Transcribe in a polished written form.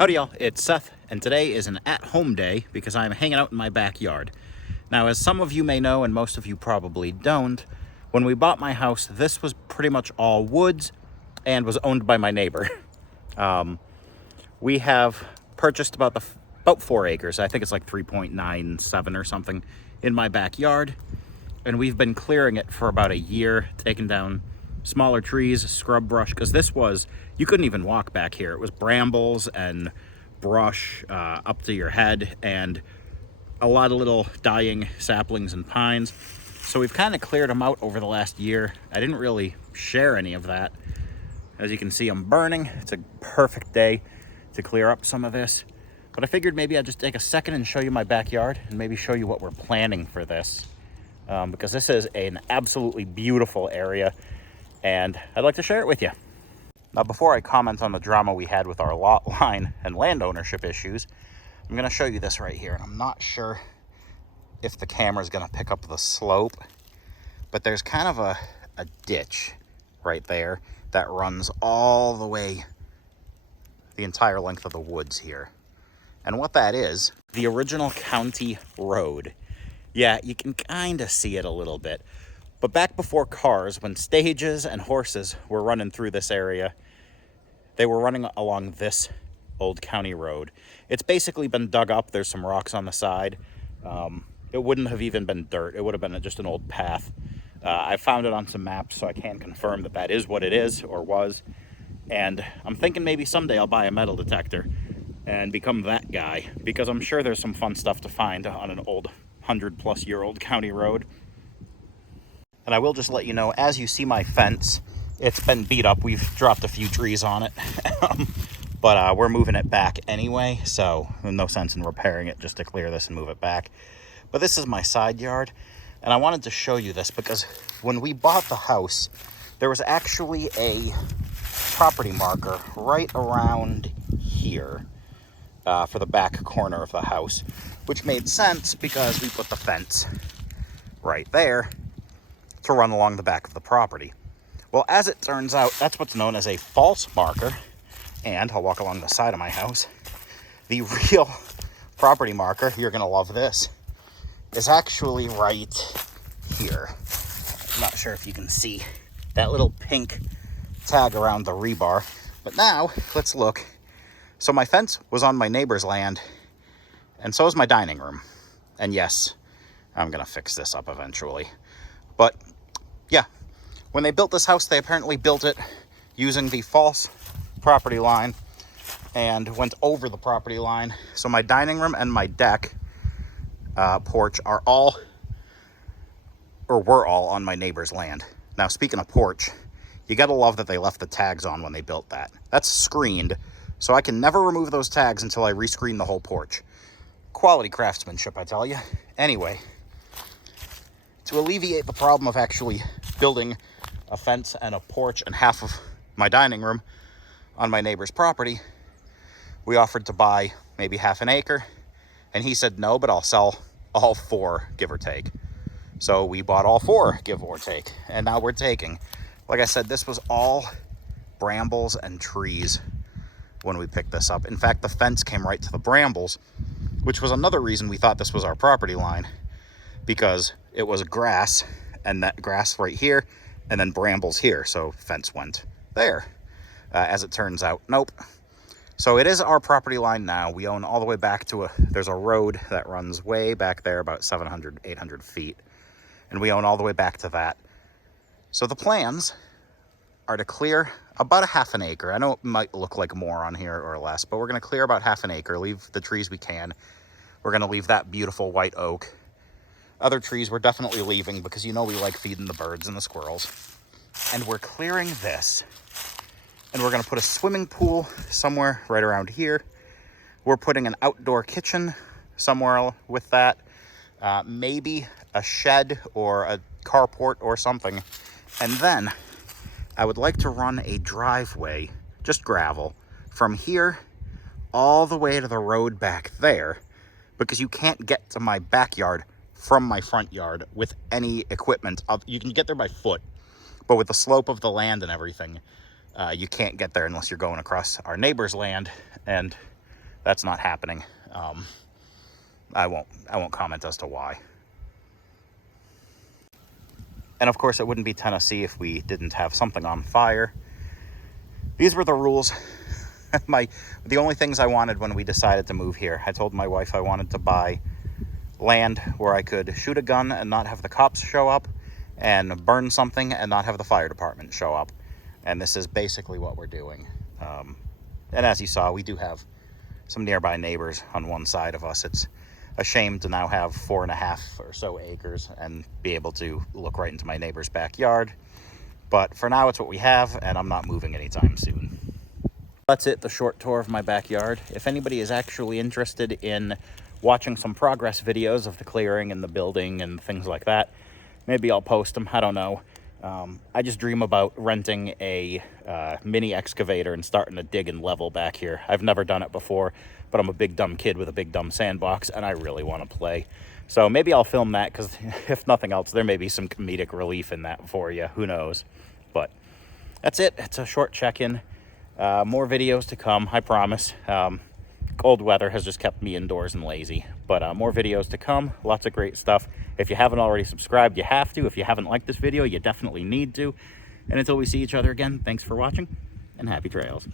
Howdy y'all, it's Seth, and today is an at-home day because I'm hanging out in my backyard. Now, as some of you may know, and most of you probably don't, when we bought my house, this was pretty much all woods and was owned by my neighbor. We have purchased about 4 acres, I think it's like 3.97 or something, in my backyard, and we've been clearing it for about a year, taking down smaller trees, scrub brush, because you couldn't even walk back here. It was brambles and brush up to your head and a lot of little dying saplings and pines. So we've kind of cleared them out over the last year. I didn't really share any of that. As you can see, I'm burning. It's a perfect day to clear up some of this. But I figured maybe I'd just take a second and show you my backyard and maybe show you what we're planning for this. Because this is an absolutely beautiful area, and I'd like to share it with you. Now, before I comment on the drama we had with our lot line and land ownership issues, I'm going to show you this right here. And I'm not sure if the camera's going to pick up the slope, but there's kind of a ditch right there that runs all the way the entire length of the woods here. And what that is, the original county road. Yeah, you can kind of see it a little bit. But back before cars, when stages and horses were running through this area, they were running along this old county road. It's basically been dug up. There's some rocks on the side. It wouldn't have even been dirt. It would have been just an old path. I found it on some maps, so I can confirm that that is what it is, or was. And I'm thinking maybe someday I'll buy a metal detector and become that guy, because I'm sure there's some fun stuff to find on an old 100-plus-year-old county road. And I will just let you know, as you see my fence, it's been beat up. We've dropped a few trees on it, but we're moving it back anyway, so there's no sense in repairing it just to clear this and move it back. But this is my side yard, and I wanted to show you this because when we bought the house, there was actually a property marker right around here for the back corner of the house, which made sense because we put the fence right there to run along the back of the property. Well, as it turns out, that's what's known as a false marker, and I'll walk along the side of my house. The real property marker, you're gonna love this, is actually right here. I'm not sure if you can see that little pink tag around the rebar, but now let's look. So my fence was on my neighbor's land, and so is my dining room. And yes, I'm gonna fix this up eventually. But yeah, when they built this house, they apparently built it using the false property line and went over the property line. So my dining room and my deck porch were all on my neighbor's land. Now, speaking of porch, you gotta love that they left the tags on when they built that. That's screened, so I can never remove those tags until I rescreen the whole porch. Quality craftsmanship, I tell you. Anyway, to alleviate the problem of actually building a fence and a porch and half of my dining room on my neighbor's property, we offered to buy maybe half an acre, and he said no, but I'll sell all 4, give or take. So we bought all 4, give or take, and now we're taking. Like I said, this was all brambles and trees when we picked this up. In fact, the fence came right to the brambles, which was another reason we thought this was our property line, because it was grass, and that grass right here, and then brambles here, so fence went there. As it turns out, nope. So it is our property line now. We own all the way back to there's a road that runs way back there, about 700, 800 feet, and we own all the way back to that. So the plans are to clear about a half an acre. I know it might look like more on here or less, but we're gonna clear about half an acre, leave the trees we can. We're gonna leave that beautiful white oak. Other trees we're definitely leaving because you know we like feeding the birds and the squirrels. And we're clearing this. And we're gonna put a swimming pool somewhere right around here. We're putting an outdoor kitchen somewhere with that. Maybe a shed or a carport or something. And then I would like to run a driveway, just gravel, from here all the way to the road back there, because you can't get to my backyard from my front yard with any equipment. You can get there by foot, but with the slope of the land and everything, you can't get there unless you're going across our neighbor's land, and That's not happening. I won't comment as to why. And of course, it wouldn't be Tennessee if we didn't have something on fire. These were the rules. The only things I wanted when we decided to move here, I told my wife I wanted to buy land where I could shoot a gun and not have the cops show up, and burn something and not have the fire department show up. And this is basically what we're doing. And as you saw, we do have some nearby neighbors on one side of us. It's a shame to now have 4.5 or so acres and be able to look right into my neighbor's backyard. But for now, it's what we have, and I'm not moving anytime soon. That's it, the short tour of my backyard. If anybody is actually interested in watching some progress videos of the clearing and the building and things like that, maybe I'll post them. I don't know. I just dream about renting a mini excavator and starting to dig and level back here. I've never done it before, but I'm a big dumb kid with a big dumb sandbox, and I really want to play. So maybe I'll film that, because if nothing else, there may be some comedic relief in that for you. Who knows? But that's it. It's a short check-in. More videos to come, I promise. Cold weather has just kept me indoors and lazy. But more videos to come. Lots of great stuff. If you haven't already subscribed, you have to. If you haven't liked this video, you definitely need to. And until we see each other again, thanks for watching, and happy trails.